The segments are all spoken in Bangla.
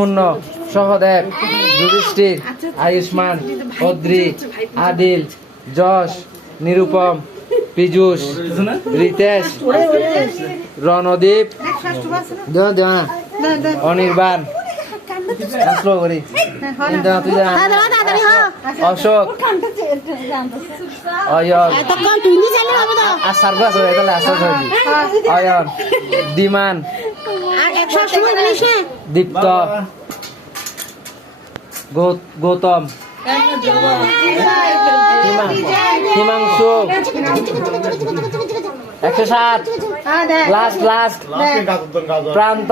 মুন্ন, সহদেব, যুধিষ্ঠির, আয়ুষ্মান, অদ্রি, আদিল, যশ, নিরুপম, পীযূষ, রিতেশ, রণদীপ, অনির্বাণ, অশোক, অয়ন, অয়ন, ডিমান, দীপ্ত, গৌতম, হিমাংশু, 107, লাস্ট প্রান্ত,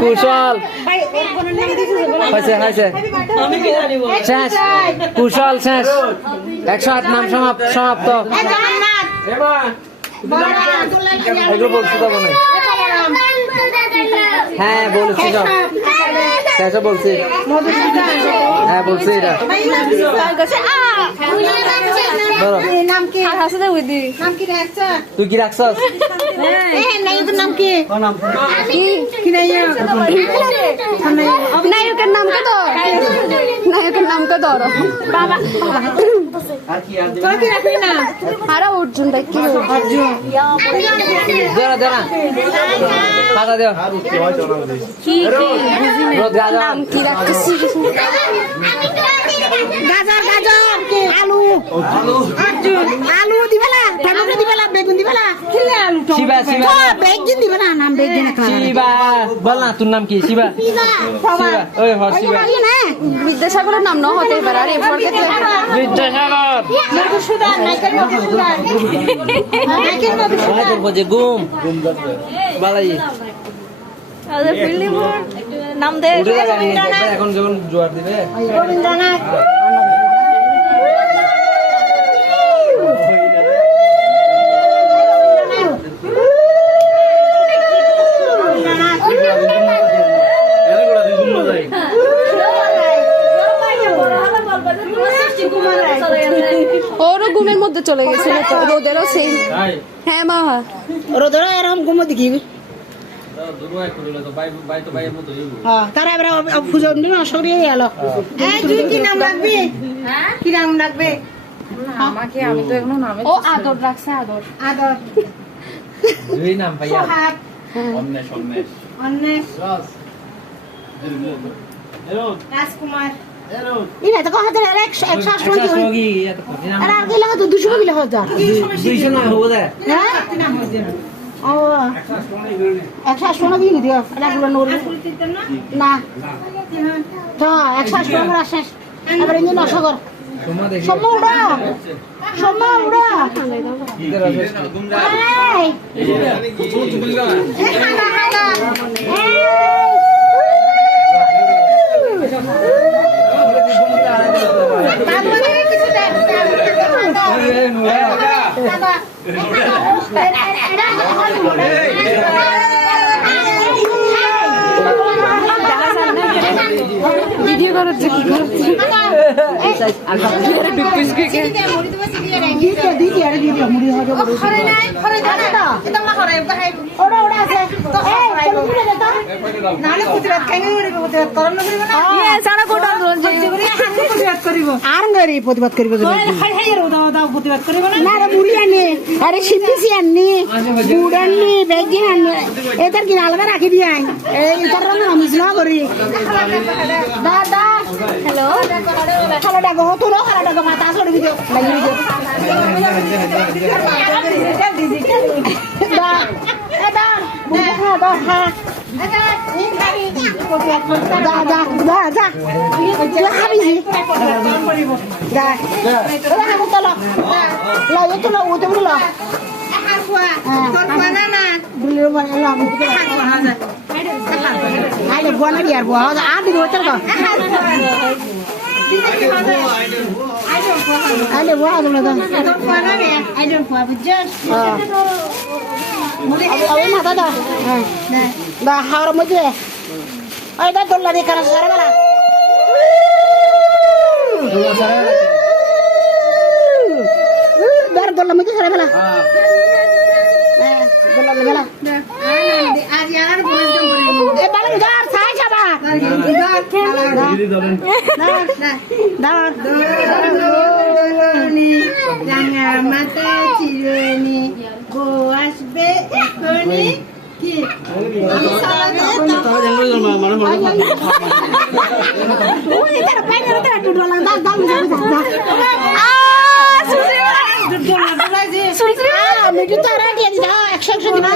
কুশল, হয়েছে শেষ, কুশল শেষ, 108 নাম সমাপ্ত। এগুলো বলছি তো মনে হ্যাঁ বলছি সব শেষ বলছি হ্যাঁ বলছি এটা তুই কি রাখছস নায়কের নাম কে ধর বাবা আরে অর্জুন ভাই কি নাম কি রাখছি গাজর আলু আলু দিবেলা টমেটো দিবেলা বেগুন দিবেলা খেলে আলু বেগুন দিবে না নাম বেগুন শিবা বল না তোর নাম কি শিবা ওই হ শিবা বিদ্যাসাগরের নাম না হতে পারে আর এরপর বিদ্যাসাগর যে গুম বালাই নাম দে এখন যখন জোয়ার দিবে রবীন্দ্রনাথ ওরও ঘুমের মধ্যে চলে গেছিল রোদেরও সেই হ্যাঁ মা রোদেরও এরকম ঘুমো দেখিবি তারা এবার পুজো সরিয়ে গেল কি নাম রাখবি কি নাম রাখবে আমাকে আমি তো এখনো নামে ও আদর রাখছে আদর দুই নাম ভাইয়া অন্বেষ রাজকুমার ইনা তো কথা রে 100 কি আর আর গেলে তো 200 বিলে হতো 200 না হবে দে হ্যাঁ নাম হচ্ছে ও 100 কি দিও এটা গুলো নড় না তো 100 টাকা আসে এবার ইনি নশো কর সমুড়া ভিডিও করার কি প্রতিবাদ করিব মুড়ি আনি আরে শিপিসি আনি গুড় আনি বেগিন আনি এটার কিনা আলাদা রাখি দিয়ে এইটার আমি না করি দাদা হ্যালো খালা ডাকো তোলো খালা ডাকো মাথা ছড়ি দিও লাগি দিও দা এটা বুঝা দা হ্যাঁ হাওড়ার মধ্যে ওইটা দোল্লা দিয়ে কারণ সারাবেলা দোল্লা মধ্যে সারাবেলা রাঙা মাথা চিরুনি বউ আসবে এখনই কি মিঠু তো আরা দিয়ে দিদা 100 দিবা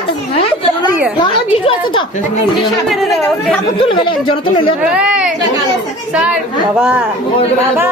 হ্যাঁ জিজু আছে তো খাবো তুলে বলে জোর তুলে লে স্যার বাবা বাবা